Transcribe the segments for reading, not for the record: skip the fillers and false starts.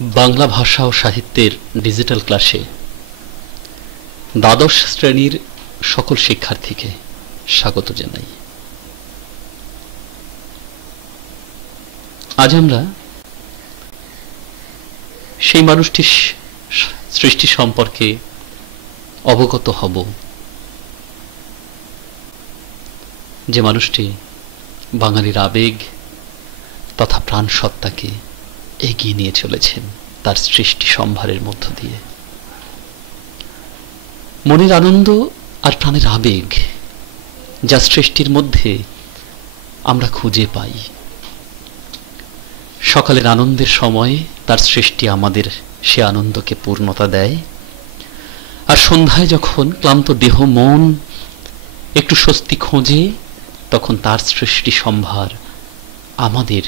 বাংলা ভাষা ও সাহিত্যের ডিজিটাল ক্লাসে দ্বাদশ শ্রেণীর সকল শিক্ষার্থীকে স্বাগত জানাই। আজ আমরা সেই মানুষটির সৃষ্টি সম্পর্কে অবগত হব যে মানুষটি বাঙালির আবেগ তথা প্রাণসত্তাকে এগিয়ে নিয়ে চলেছেন তার সৃষ্টি সম্ভারের মধ্য দিয়ে। মনের আনন্দ আর প্রাণের আবেগ যা সৃষ্টির মধ্যে আমরা খুঁজে পাই, সকালের আনন্দের সময়ে তার সৃষ্টি আমাদের সে আনন্দকে পূর্ণতা দেয়, আর সন্ধ্যায় যখন ক্লান্ত দেহ মন একটু স্বস্তি খোঁজে তখন তার সৃষ্টি সম্ভার আমাদের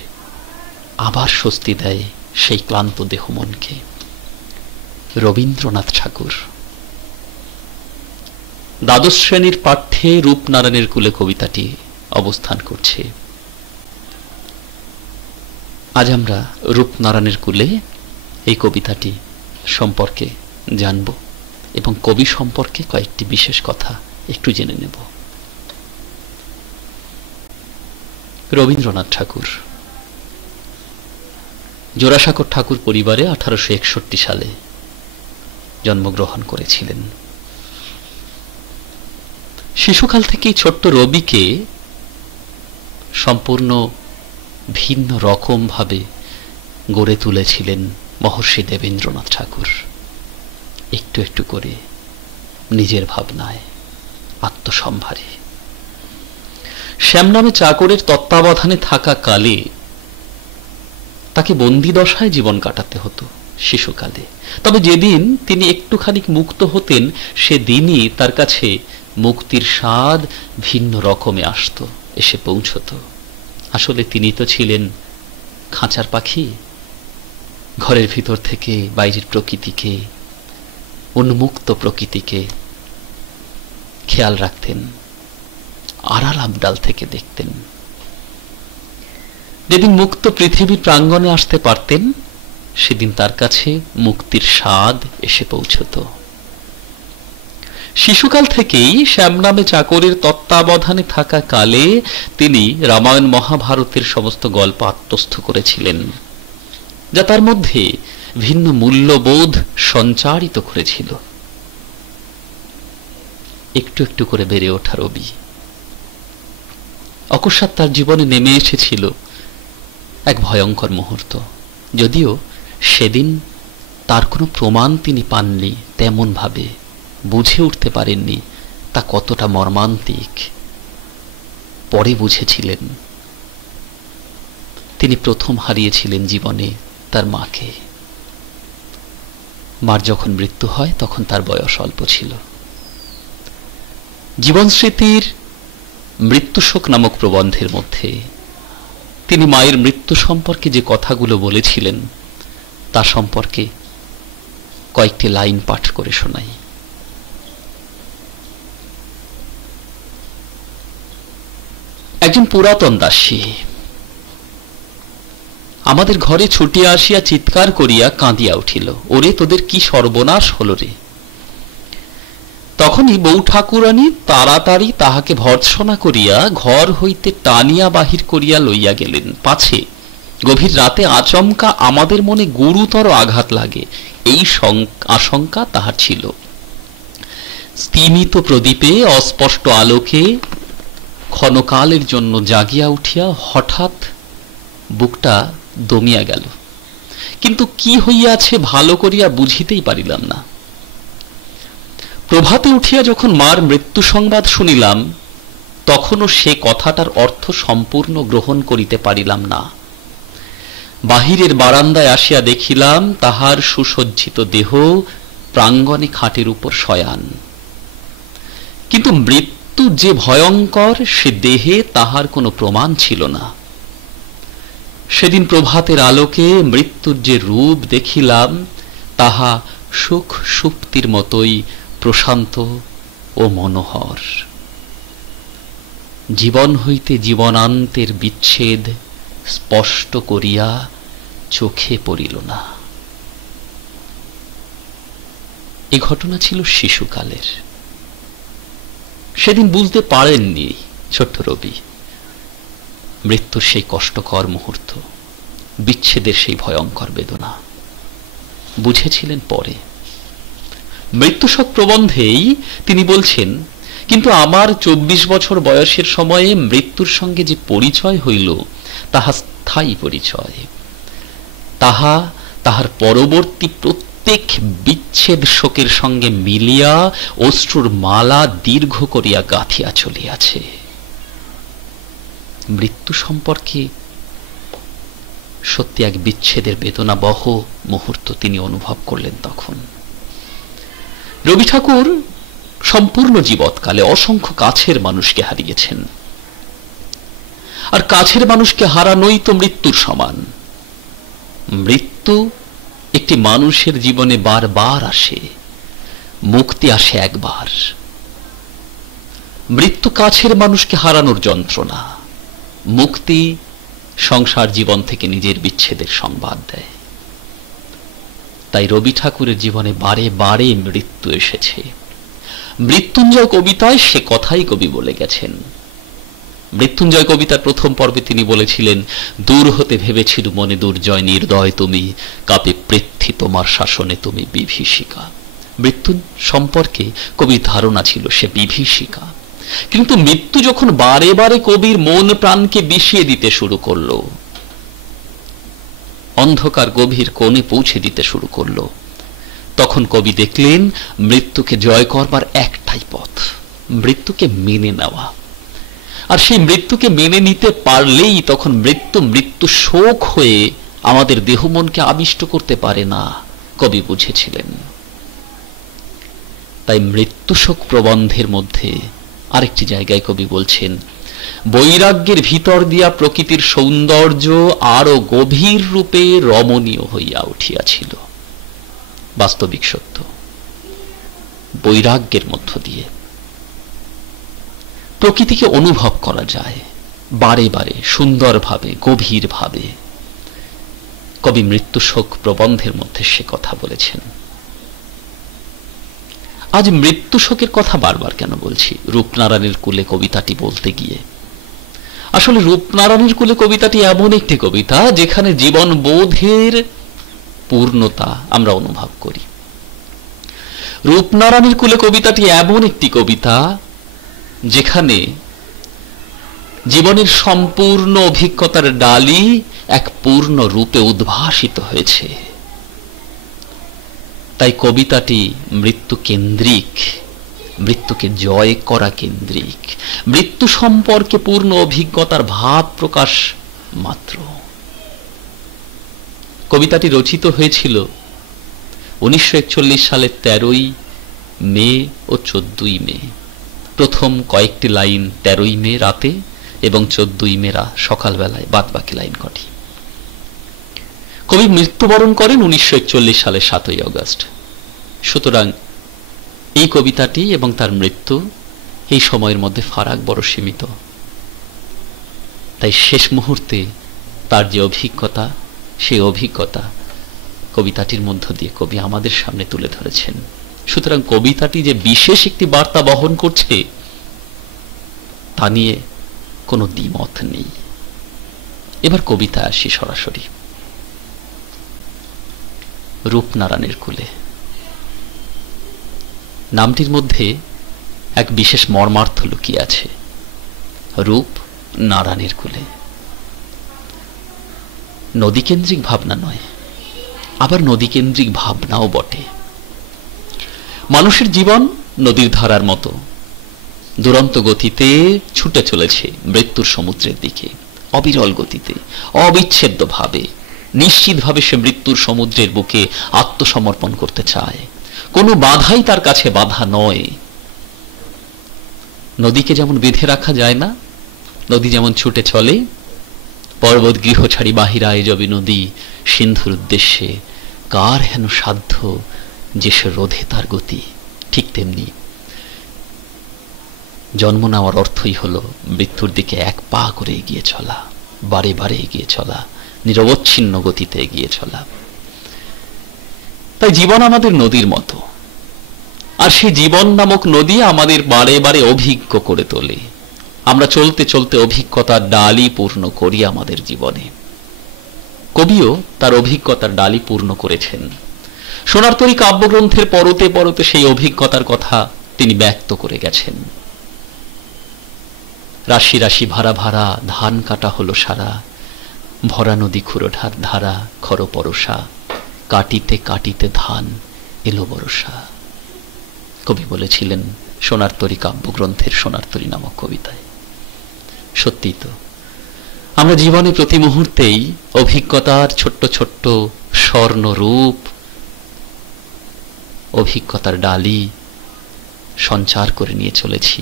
আবার স্বস্তি দেয় সেই ক্লান্ত দেহ মনকে। রবীন্দ্রনাথ ঠাকুর। দ্বাদশ শ্রেণীর পাঠ্যে রূপনারায়ণের কুলে কবিতাটি অবস্থান করছে। আজ আমরা রূপনারায়ণের কুলে এই কবিতাটি সম্পর্কে জানব এবং কবি সম্পর্কে কয়েকটি বিশেষ কথা একটু জেনে নেব। রবীন্দ্রনাথ ঠাকুর জোড়াসাঁকোর ঠাকুর পরিবারে 1861 সালে জন্মগ্রহণ করেছিলেন। শিশুকাল থেকেই ছোট্ট রবিকে সম্পূর্ণ ভিন্ন রকম ভাবে গড়ে তুলেছিলেন মহর্ষি দেবেন্দ্রনাথ ঠাকুর। একটু একটু করে নিজের ভাবনায় আত্মসম্ভারে। শ্যাম নামে চাকরের তত্ত্বাবধানে থাকা কালে তাকে বন্দি দশায় জীবন কাটাতে হতো শিশুকালে। তবে যেদিন তিনি একটুখানি মুক্ত হতেন সেদিনই তার কাছে মুক্তির স্বাদ ভিন্ন রকমে আসতো, এসে পৌঁছত। আসলে তিনি তো ছিলেন খাঁচার পাখি, ঘরের ভিতর থেকে বাইরের প্রকৃতিকে, উন্মুক্ত প্রকৃতিকে খেয়াল রাখতেন, আড়াল আবডাল থেকে দেখতেন। যেদিন মুক্ত পৃথিবীর প্রাঙ্গণে আসতে পারতেন সেদিন তার কাছে মুক্তির স্বাদ এসে পৌঁছত। শিশুকাল থেকেই শ্যাম নামে চাকরের তত্ত্বাবধানে থাকা কালে তিনি রামায়ণ মহাভারতের সমস্ত গল্প আত্মস্থ করেছিলেন, যা তার মধ্যে ভিন্ন মূল্যবোধ সঞ্চারিত করেছিল। একটু একটু করে বেড়ে ওঠা রবি। অকস্মাৎ তার জীবনে নেমে এসেছিল এক ভয়ঙ্কর মুহূর্ত। যদিও সেদিন তার কোনো প্রমাণ তিনি পাননি, তেমন ভাবে বুঝে উঠতে পারেননি তা কতটা মর্মান্তিক। পরে বুঝেছিলেন। তিনি প্রথম হারিয়েছিলেন জীবনে তার মাকে। মার যখন মৃত্যু হয় তখন তার বয়স অল্প ছিল। জীবন স্মৃতির মৃত্যুশোক নামক প্রবন্ধের মধ্যে তিনি মায়ের মৃত্যু সম্পর্কে যে কথাগুলো বলেছিলেন তা সম্পর্কে কয়েকটি লাইন পাঠ করে শোনাই। একজন পুরাতন দাসী আমাদের ঘরে ছুটিয়া আসিয়া চিৎকার করিয়া কাঁদিয়া উঠিল, ওরে তোদের কি সর্বনাশ হল রে। তখনই বউ ঠাকুরানী তাড়াতাড়ি তাহাকে ভর্ৎসনা করিয়া ঘর হইতে টানিয়া বাহির করিয়া লইয়া গেলেন, পাছে গভীর রাতে আচমকা আমাদের মনে গুরুতর আঘাত লাগে এই আশঙ্কা তাহার ছিল। স্তিমিত প্রদীপে অস্পষ্ট আলোকে ক্ষণকালের জন্য জাগিয়া উঠিয়া হঠাৎ বুকটা দমিয়া গেল, কিন্তু কি হইয়াছে ভালো করিয়া বুঝিতেই পারিলাম না। প্রভাতে উঠিয়া যখন মার মৃত্যু সংবাদ শুনিলাম তখনও সে কথাটার অর্থ সম্পূর্ণ গ্রহণ করিতে পারিলাম না। বাহিরের বারান্দায় আসিয়া দেখিলাম তাহার সুসজ্জিত দেহ প্রাঙ্গণে খাটের উপর শয়ান, কিন্তু মৃত্যু যে ভয়ঙ্কর সে দেহে তাহার কোনো প্রমাণ ছিল না। সেদিন প্রভাতের আলোকে মৃত্যুর যে রূপ দেখিলাম তাহা সুখ সুপ্তির মতোই প্রশান্ত ও মনোহর। জীবন হইতে জীবনান্তের বিচ্ছেদ স্পষ্ট করিয়া চোখে পড়িল না। এ ঘটনা ছিল শিশুকালের। সেদিন বুঝতে পারেননি ছোট্ট রবি মৃত্যুর সেই কষ্টকর মুহূর্ত, বিচ্ছেদের সেই ভয়ঙ্কর বেদনা। বুঝেছিলেন পরে। মৃত্যুশোক প্রবন্ধেই তিনি বলছেন, কিন্তু আমার 24 বছর বয়সের সময়ে মৃত্যুর সঙ্গে যে পরিচয় হইল তাহা স্থায়ী পরিচয়, তাহা তাহার পরবর্তী প্রত্যেক বিচ্ছেদ শোকের সঙ্গে মিলিয়া অশ্রুর মালা দীর্ঘ করিয়া গাঁথিয়া চলিয়াছে। মৃত্যু সম্পর্কে সত্যি এক বিচ্ছেদের বেদনাবহ মুহূর্ত তিনি অনুভব করলেন তখন। রবি ঠাকুর সম্পূর্ণ জীবৎকালে অসংখ্য কাছের মানুষকে হারিয়েছেন, আর কাছের মানুষকে হারানোই তো মৃত্যুর সমান। মৃত্যু একটি মানুষের জীবনে বারবার আসে, মুক্তি আসে একবার। মৃত্যু কাছের মানুষকে হারানোর যন্ত্রণা, মুক্তি সংসার জীবন থেকে নিজের বিচ্ছেদের সংবাদ দেয়। তাই রবি ঠাকুরের জীবনে বারে বারে মৃত্যু এসেছে। মৃত্যুঞ্জয় কবিতায় সে কথাই কবি বলে গেছেন। মৃত্যুঞ্জয় কবিতার প্রথম পর্বে তিনি বলেছিলেন, দূর হতে ভেবেছিল মনে দুর্জয় নির্দয় তুমি, কাপে পৃথ্বী তোমার শাসনে তুমি বিভীষিকা। মৃত্যু সম্পর্কে কবির ধারণা ছিল সে বিভীষিকা, কিন্তু মৃত্যু যখন বারে বারে কবির মন প্রাণকে বিষিয়ে দিতে শুরু করলো, অন্ধকার গভীর কোণে পৌঁছে দিতে শুরু করলো, তখন কবি দেখলেন মৃত্যুকে জয় করবার একটাই পথ, মৃত্যুকে মেনে নেওয়া। আর সেই মৃত্যুকে মেনে নিতে পারলেই তখন মৃত্যু শোক হয়ে আমাদের দেহ মনকে আবিষ্ট করতে পারে না, কবি বুঝেছিলেন। তাই মৃত্যু শোক প্রবন্ধের মধ্যে আরেকটি জায়গায় কবি বলছেন, বৈরাগ্যের ভিতর দিয়া প্রকৃতির সৌন্দর্য আরো গভীর রূপে রমণীয় হইয়া উঠিয়াছিল। বাস্তবিক সত্য, বৈরাগ্যের মধ্য দিয়ে প্রকৃতিকে অনুভব করা যায় বারে বারে, সুন্দরভাবে, গভীরভাবে। কবি মৃত্যু শোক প্রবন্ধের মধ্যে সে কথা বলেছেন। আজ মৃত্যু শোকের কথা বারবার কেন বলছি? রূপনারায়ণের কুলে কবিতাটি বলতে গিয়ে আসলে রূপনারায়ণের কুলে কবিতাটি এমন একটি কবিতা যেখানে জীবন বোধের পূর্ণতা আমরা অনুভব করি। রূপনারায়ণের কুলে কবিতাটি এমন একটি কবিতা যেখানে জীবনের সম্পূর্ণ অভিজ্ঞতার ডালি এক পূর্ণ রূপে উদ্ভাসিত হয়েছে। তাই কবিতাটি মৃত্যু কেন্দ্রিক, মৃত্যুকে জয় করা কেন্দ্রিক, মৃত্যু সম্পর্কে পূর্ণ অভিজ্ঞতার ভাব প্রকাশ মাত্র। কবিতাটি রচিত হয়েছিল 1941 সালের 13ই মে ও 14ই মে। প্রথম কয়েকটি লাইন 13ই মে রাতে এবং 14ই মে সকালবেলায়, বাদ বাকি লাইন কটি। কবি মৃত্যুবরণ করেন 1941 সালের 7ই আগস্ট। সুতরাং এই কবিতাটি এবং তার মৃত্যু এই সময়ের মধ্যে ফারাক বড় সীমিত। তাই শেষ মুহূর্তে তার যে অভিজ্ঞতা, সেই অভিজ্ঞতা কবিতাটির মধ্য দিয়ে কবি আমাদের সামনে তুলে ধরেছেন। সুতরাং কবিতাটি যে বিশেষ একটি বার্তা বহন করছে তা নিয়ে কোনো দ্বিমত নেই। এবার কবিতা আসি সরাসরি। রূপনারায়ণের কুলে নামটির মধ্যে এক বিশেষ মর্মার্থ লুকিয়ে আছে। রূপ নারায়ণের কুলে, নদীকেন্দ্রিক ভাবনা নয়, আবার নদীকেন্দ্রিক ভাবনাও বটে। মানুষের জীবন নদীর ধারার মতো দুরন্ত গতিতে ছুটে চলেছে মৃত্যুর সমুদ্রের দিকে, অবিরল গতিতে, অবিচ্ছেদ্যভাবে, নিশ্চিতভাবে সে মৃত্যুর সমুদ্রের বুকে আত্মসমর্পণ করতে চায়। কোনো বাধাই তার কাছে বাধা নয়। নদীকে যেমন বেঁধে রাখা যায় না, নদী যেমন ছুটে চলে, পর্বত গৃহ ছাড়ি বাহিরায় যাবে নদী সিন্ধুর উদ্দেশ্যে, কার হেন সাধ্য যে সে রোধে তার গতি। ঠিক তেমনি জন্ম নেওয়ার অর্থই হলো মৃত্যুর দিকে এক পা করে এগিয়ে চলা, বারে বারে এগিয়ে চলা, নিরবচ্ছিন্ন গতিতে এগিয়ে চলা। তাই জীবন আমাদের নদীর মতো, আর সেই জীবন নামক নদী আমাদের বারে বারে অভিজ্ঞ করে তোলে। আমরা চলতে চলতে অভিজ্ঞতার ডালি পূর্ণ করি আমাদের জীবনে। কবিও তার অভিজ্ঞতার ডালি পূর্ণ করেছেন। সোনারতরী কাব্যগ্রন্থের পরতে পরতে সেই অভিজ্ঞতার কথা তিনি ব্যক্ত করে গেছেন। রাশি রাশি ভাড়া ভাড়া ধান কাটা হলো সারা, ভরা নদী খুরোঢার ধারা, খর পরশা, কাটিতে কাটিতে ধান এলো বরষা। কবি বলেছিলেন সোনারতরী কাব্যগ্রন্থের সোনারতরী নামক কবিতায়। সত্যি তো, আমরা জীবনে প্রতি মুহূর্তেই অভিজ্ঞতার ছোট্ট ছোট্ট স্বর্ণরূপ, অভিজ্ঞতার ডালি সঞ্চার করে নিয়ে চলেছি।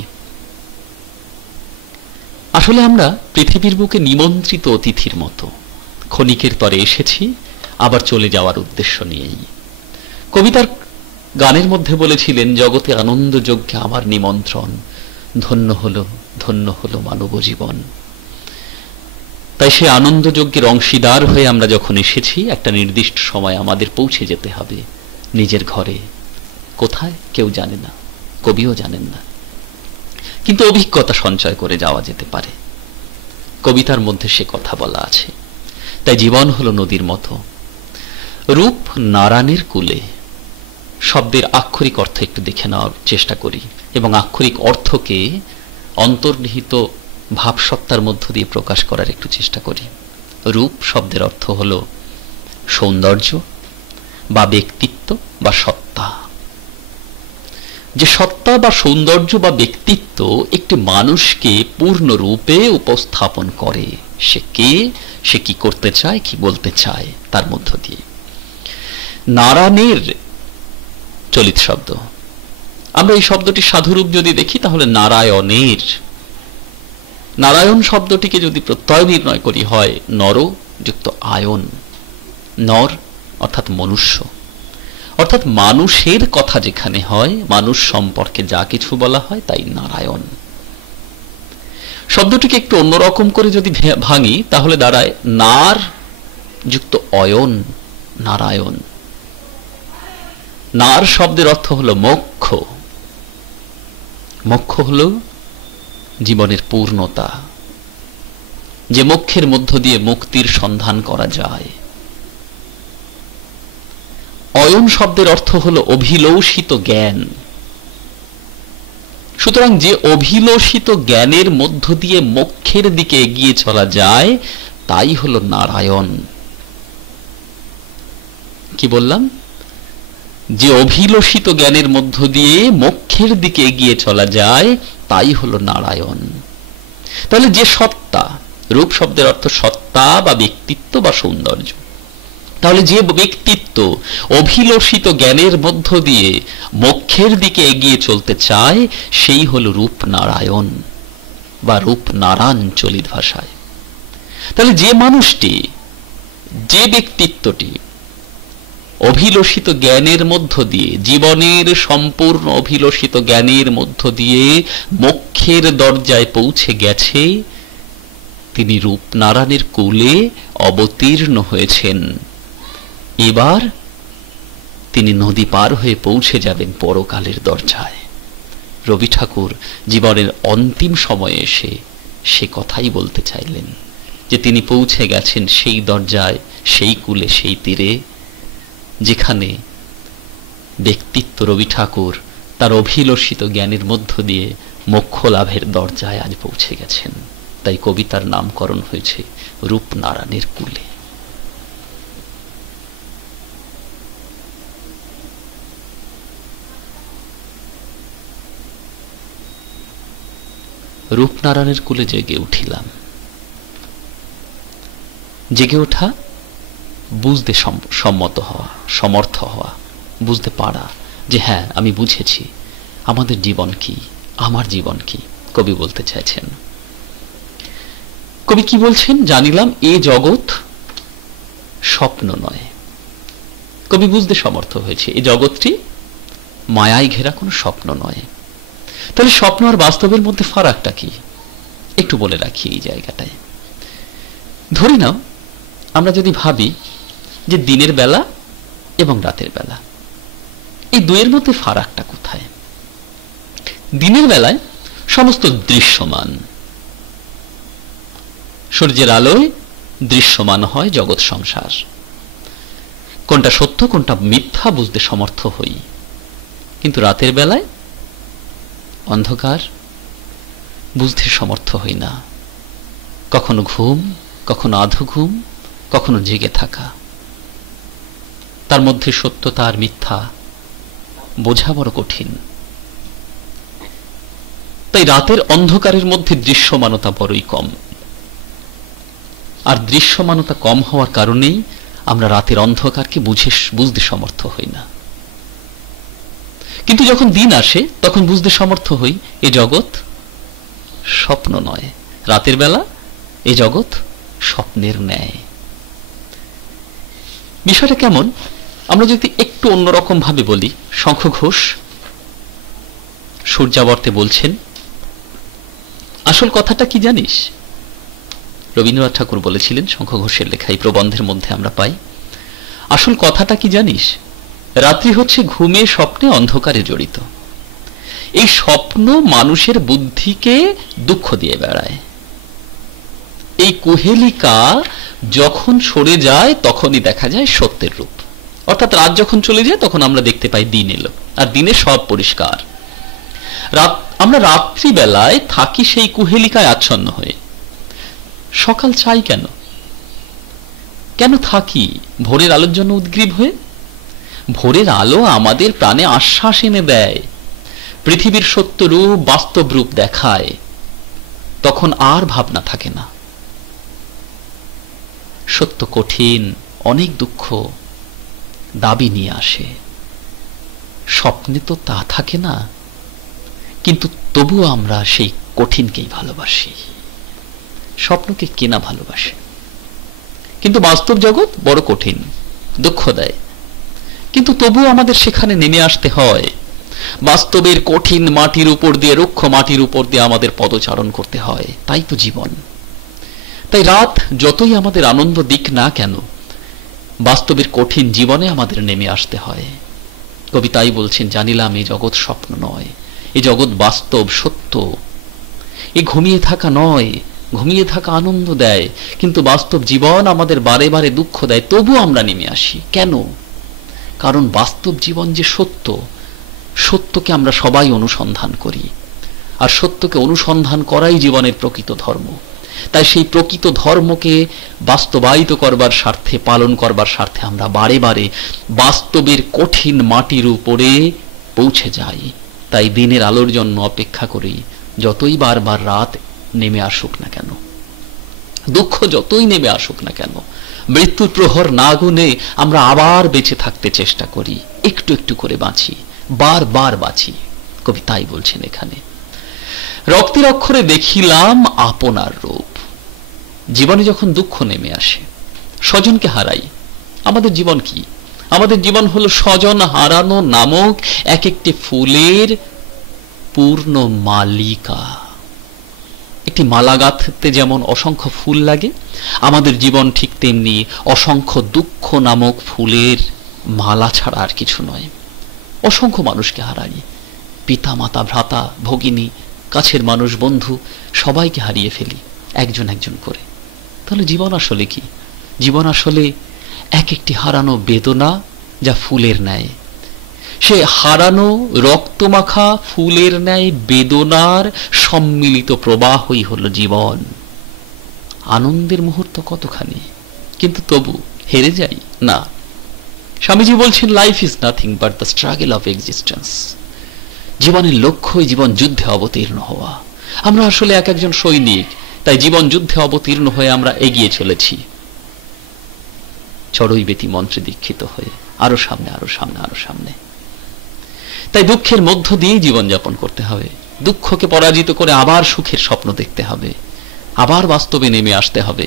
আসলে আমরা পৃথিবীর বুকে নিমন্ত্রিত অতিথির মতো, ক্ষণিকের তরে এসেছি, আবার চলে যাওয়ার উদ্দেশ্য নিয়েই। কবিতার গানের মধ্যে বলেছিলেন, জগতে আনন্দযজ্ঞে আমার নিমন্ত্রণ, ধন্য হলো মানব জীবন। তাই সে আনন্দযজ্ঞের অংশীদার হয়ে আমরা যখন এসেছি, একটা নির্দিষ্ট সময় আমাদের পৌঁছে যেতে হবে নিজের ঘরে। কোথায় কেউ জানে না, কবিও জানেন না, কিন্তু অভিজ্ঞতা সঞ্চয় করে যাওয়া যেতে পারে। কবিতার মধ্যে সে কথা বলা আছে। তাই জীবন হলো নদীর মতো। রূপ নারায়ণের কূলে, শব্দের আক্ষরিক অর্থ একটু দেখে নেওয়ার চেষ্টা করি এবং আক্ষরিক অর্থকে অন্তর্নিহিত ভাবসত্তার মধ্য দিয়ে প্রকাশ করার একটু চেষ্টা করি। রূপ শব্দের অর্থ হল সৌন্দর্য বা ব্যক্তিত্ব বা সত্তা। যে সত্তা বা সৌন্দর্য বা ব্যক্তিত্ব একটি মানুষকে পূর্ণ রূপে উপস্থাপন করে, সে কে, সে কি করতে চায়, কি বলতে চায়, তার মধ্য দিয়ে। নারায়ণের চলিত শব্দ, আমরা এই শব্দটি সাধুরূপ যদি দেখি তাহলে নারায়ণের। নারায়ণ শব্দটিকে যদি প্রত্যয় নির্ণয় করি হয় নর যুক্ত আয়ন। নর অর্থাৎ মনুষ্য, অর্থাৎ মানুষের কথা যেখানে হয়, মানুষ সম্পর্কে যা কিছু বলা হয় তাই নারায়ণ। শব্দটিকে একটু অন্যরকম করে যদি ভাঙি তাহলে দাঁড়ায় নার যুক্ত অয়ন, নারায়ণ। নার শব্দের অর্থ হলো মোক্ষ। মোক্ষ হলো জীবনের পূর্ণতা, যে মোক্ষের মধ্য দিয়ে মুক্তির সন্ধান করা যায়। অয়ন শব্দের অর্থ হলো অভিলষিত জ্ঞান। সুতরাং যে অভিলষিত জ্ঞানের মধ্য দিয়ে মোক্ষের দিকে এগিয়ে চলা যায় তাই হলো নারায়ণ। কি বললাম? যে অভিলষিত জ্ঞানের মধ্য দিয়ে মোক্ষের দিকে এগিয়ে চলা যায় তাই হলো নারায়ণ। তাহলে যে সত্তা, রূপ শব্দের অর্থ সত্তা বা ব্যক্তিত্ব বা সৌন্দর্য, তাহলে যে ব্যক্তিত্ব অভিলষিত জ্ঞানের মধ্য দিয়ে মোক্ষের দিকে এগিয়ে চলতে চায় সেই হলো রূপ নারায়ণ বা রূপ নারায়ণ চলিত ভাষায়। তাহলে যে মানুষটি, যে ব্যক্তিত্বটি অভিলষিত জ্ঞানের মধ্য দিয়ে, জীবনের সম্পূর্ণ অভিলষিত জ্ঞানের মধ্য দিয়ে মোক্ষের দরজায় পৌঁছে গেছে, তিনি রূপনারায়ণের কোলে অবতীর্ণ হয়েছেন। এবার তিনি নদী পার হয়ে পৌঁছে যাবেন পরকালের দরজায়। রবি ঠাকুর জীবনের অন্তিম সময়ে এসে সে কথাই বলতে চাইলেন যে তিনি পৌঁছে গেছেন সেই দরজায়, সেই কূলে, সেই তীরে যেখানে ব্যক্তিত্ব রবি ঠাকুর তার অভিলষিত জ্ঞানের মধ্য দিয়ে মোক্ষ লাভের দরজায় আজ পৌঁছে গেছেন। তাই কবিতার নামকরণ হয়েছে রূপনারায়ণের কূলে। রূপনারায়ণের কূলে জেগে উঠিলাম। জেগে ওঠা বুঝতে সম্মত হওয়া, সমর্থ হওয়া, বুঝতে পারা যে হ্যাঁ আমি বুঝেছি আমাদের জীবন কি, আমার জীবন কি। কবি বলতে চাইছেন, কবি কি বলছেন? জানিলাম এ জগৎ স্বপ্ন নয়। কবি বুঝতে সমর্থ হয়েছে এই জগৎটি মায়ায় ঘেরা কোনো স্বপ্ন নয়। তাহলে স্বপ্ন আর বাস্তবের মধ্যে ফারাকটা কি একটু বলে রাখি এই জায়গাটায়। ধরি নাও আমরা যদি ভাবি যে দিনের বেলা এবং রাতের বেলা, এই দুয়ের মধ্যে ফারাকটা কোথায়? দিনের বেলায় সমস্ত দৃশ্যমান, সূর্যের আলোয় দৃশ্যমান হয় জগৎ সংসার। কোনটা সত্য কোনটা মিথ্যা বুঝতে সমর্থ হই। কিন্তু রাতের বেলায় অন্ধকার, বুঝতে সমর্থ হই না। কখনো ঘুম, কখনো আধো ঘুম, কখনো জেগে থাকা। তার মধ্যে সত্যতা আর মিথ্যা বোঝা বড় কঠিন। তাই রাতের অন্ধকারের মধ্যে দৃশ্যমানতা বড়ই কম। আর দৃশ্যমানতা কম হওয়ার কারণেই আমরা রাতের অন্ধকারকে বুঝতে সমর্থ হই না। কিন্তু যখন দিন আসে তখন বুঝতে সমর্থ হই এ জগৎ স্বপ্ন নয়। রাতের বেলা এ জগৎ স্বপ্নের ন্যায়। বিষয়টা কেমন আমরা যদি একটু অন্যরকম ভাবে বলি, শঙ্খ ঘোষ সূর্যাবর্তে বলছেন, আসল কথাটা কি জানিস? রবীন্দ্রনাথ ঠাকুর বলেছিলেন, শঙ্খ ঘোষের লেখা এই প্রবন্ধের মধ্যে আমরা পাই, আসল কথাটা কি জানিস? রাত্রি হচ্ছে ঘুমে স্বপ্নে অন্ধকারে জড়িত। এই স্বপ্ন মানুষের বুদ্ধিকে দুঃখ দিয়ে বেড়ায়। এই কুহেলিকা যখন সরে যায় তখনই দেখা যায় সত্যের রূপ। অর্থাৎ রাত যখন চলে যায় তখন আমরা দেখতে পাই দিন এলো, আর দিনে সব পরিষ্কার। আমরা রাত্রিবেলায় থাকি সেই কুহেলিকায় আচ্ছন্ন হয়ে। সকাল চাই কেন? কেন থাকি ভোরের আলোর জন্য উদ্গ্রীব হয়ে? ভোরের আলো আমাদের প্রাণে আশ্বাস এনে দেয়, পৃথিবীর সত্য রূপ বাস্তব রূপ দেখায়। তখন আর ভাবনা থাকে না। সত্য কঠিন, অনেক দুঃখ দাবি নিয়ে আসে। স্বপ্নে তো তা থাকে না, কিন্তু তবুও আমরা সেই কঠিনকেই ভালোবাসি। স্বপ্নকে কেনা ভালোবাসে। কিন্তু বাস্তব জগৎ বড় কঠিন, দুঃখ দেয়। কিন্তু তবুও আমাদের সেখানে নেমে আসতে হয়। বাস্তবের কঠিন মাটির উপর দিয়ে, রুক্ষ মাটির উপর দিয়ে আমাদের পদচারণ করতে হয়। তাই তো জীবন। তাই রাত যতই আমাদের আনন্দ দিক না কেন, বাস্তবের কঠিন জীবনে আমাদের নেমে আসতে হয়। কবি তাই বলছেন, জানিলাম এই জগৎ স্বপ্ন নয়, এই জগৎ বাস্তব সত্য। এ ঘুমিয়ে থাকা নয়, ঘুমিয়ে থাকা আনন্দ দেয়, কিন্তু বাস্তব জীবন আমাদের বারে বারে দুঃখ দেয়। তবু আমরা নেমে আসি কেন? কারণ বাস্তব জীবন যে সত্য, সত্যকে আমরা সবাই অনুসন্ধান করি। আর সত্যকে অনুসন্ধান করাই জীবনের প্রকৃত ধর্ম। তাই সেই প্রকৃত ধর্মকে বাস্তবায়িত করবার স্বার্থে, পালন করবার স্বার্থে আমরা বারে বারে বাস্তবের কঠিন মাটির উপরে পৌঁছে যাই। তাই দিনের আলোর জন্য অপেক্ষা করি, যতই বারবার রাত নেমে আসুক না কেন, দুঃখ যতই নেমে আসুক না কেন, মৃত্যুর প্রহর না গুনে আমরা আবার বেঁচে থাকতে চেষ্টা করি। একটু একটু করে বাঁচি, বারবার বাঁচি। কবি তাই বলছেন এখানে, রক্তের অক্ষরে দেখিলাম আপনার রূপ। জীবনে যখন দুঃখ নেমে আসে, স্বজনকে হারাই, আমাদের জীবন কি? আমাদের জীবন হলো স্বজন হারানো নামক এক একটি ফুলের পূর্ণ মালিকা। একটি মালা গাঁথতে যেমন অসংখ্য ফুল লাগে, আমাদের জীবন ঠিক তেমনি অসংখ্য দুঃখ নামক ফুলের মালা ছাড়া আর কিছু নয়। অসংখ্য মানুষকে হারাই, পিতা মাতা ভ্রাতা ভগিনী, কাছের মানুষ বন্ধু সবাইকে হারিয়ে ফেলি একজন একজন করে। তাহলে জীবন আসলে কি? জীবন আসলে এক একটি হারানো বেদনা, যা ফুলের ন্যায়। সে হারানো রক্তমাখা ফুলের ন্যায় বেদনার সম্মিলিত প্রবাহই হলো জীবন। আনন্দের মুহূর্ত কতখানি, কিন্তু তবু হেরে যাই না। স্বামীজি বলছেন, life is nothing but the struggle of existence. জীবনের লক্ষ্যই জীবন যুদ্ধে অবতীর্ণ হওয়া। আমরা আসলে এক একজন সৈনিক, তাই জীবন যুদ্ধে অবতীর্ণ হয়ে আমরা এগিয়ে চলেছি চড়ুই বেতি মন্ত্রে দীক্ষিত হয়ে, আরো সামনে আরো সামনে আরো সামনে। তাই দুঃখের মধ্য দিয়ে জীবনযাপন করতে হবে। দুঃখকে পরাজিত করে আবার সুখের স্বপ্ন দেখতে হবে, আবার বাস্তবে নেমে আসতে হবে।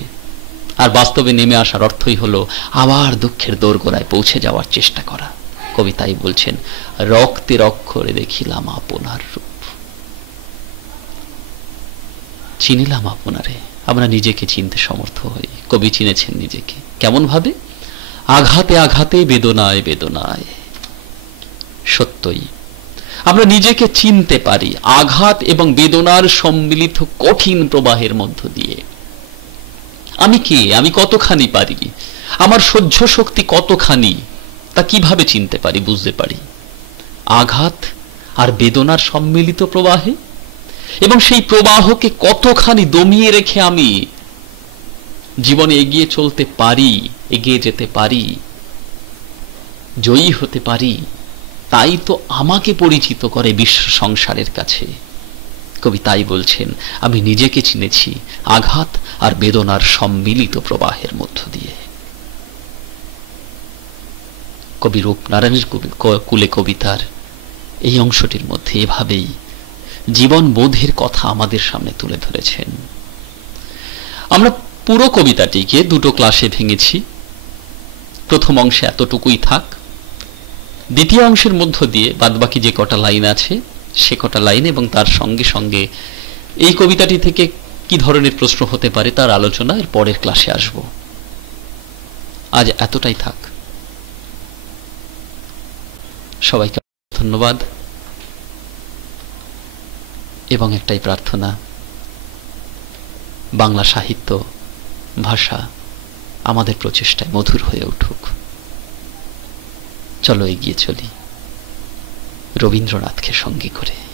আর বাস্তবে নেমে আসার অর্থই হলো আবার দুঃখের দোরগোড়ায় পৌঁছে যাওয়ার চেষ্টা করা। কবি তাই বলছেন, রক্তের অক্ষরে দেখিলাম আপনার রূপ। চিনিলাম আপনারে। আমরা নিজেকে চিনতে সমর্থ হই। কবি চিনেছেন নিজেকে কেমন ভাবে? আঘাতে আঘাতে, বেদনায় বেদনায়। সত্যই আমরা নিজেকে চিনতে পারি আঘাত এবং বেদনার সম্মিলিত কঠিন প্রবাহের মধ্য দিয়ে। আমি কে, আমি কতখানি পারি, আমার সহ্য শক্তি কতখানি, তা কিভাবে চিনতে পারি, বুঝতে পারি আঘাত আর বেদনার সম্মিলিত প্রবাহে। এবং সেই প্রবাহকে কতখানি দমিয়ে রেখে আমি জীবনে এগিয়ে চলতে পারি, এগিয়ে যেতে পারি, জয়ী হতে পারি, তাই তো আমাকে পরিচিত করে বিশ্ব সংসারের কাছে। কবি তাই বলছেন, আমি নিজেকে চিনেছি আঘাত আর বেদনার সম্মিলিত প্রবাহের মধ্য দিয়ে। কবি রূপনারায়ণের কুলে কবিতার এই অংশটির মধ্যে এভাবেই জীবন বোধের কথা আমাদের সামনে তুলে ধরেছেন। আমরা পুরো কবিতাটিকে দুটো ক্লাসে ভেঙেছি। প্রথম অংশে এতটুকুই থাক, দ্বিতীয় অংশের মধ্য দিয়ে বাদবাকি যে কটা লাইন আছে সে কটা লাইন এবং তার সঙ্গে সঙ্গে এই কবিতাটি থেকে কি ধরনের প্রশ্ন হতে পারে তার আলোচনা এর পরের ক্লাসে আসব। আজ এতটাই থাক। সবাইকে ধন্যবাদ এবং একটাই প্রার্থনা, বাংলা সাহিত্য ভাষা আমাদের প্রচেষ্টায় মধুর হয়ে উঠুক। চলো এগিয়ে চলি রবীন্দ্রনাথকে সঙ্গী করে।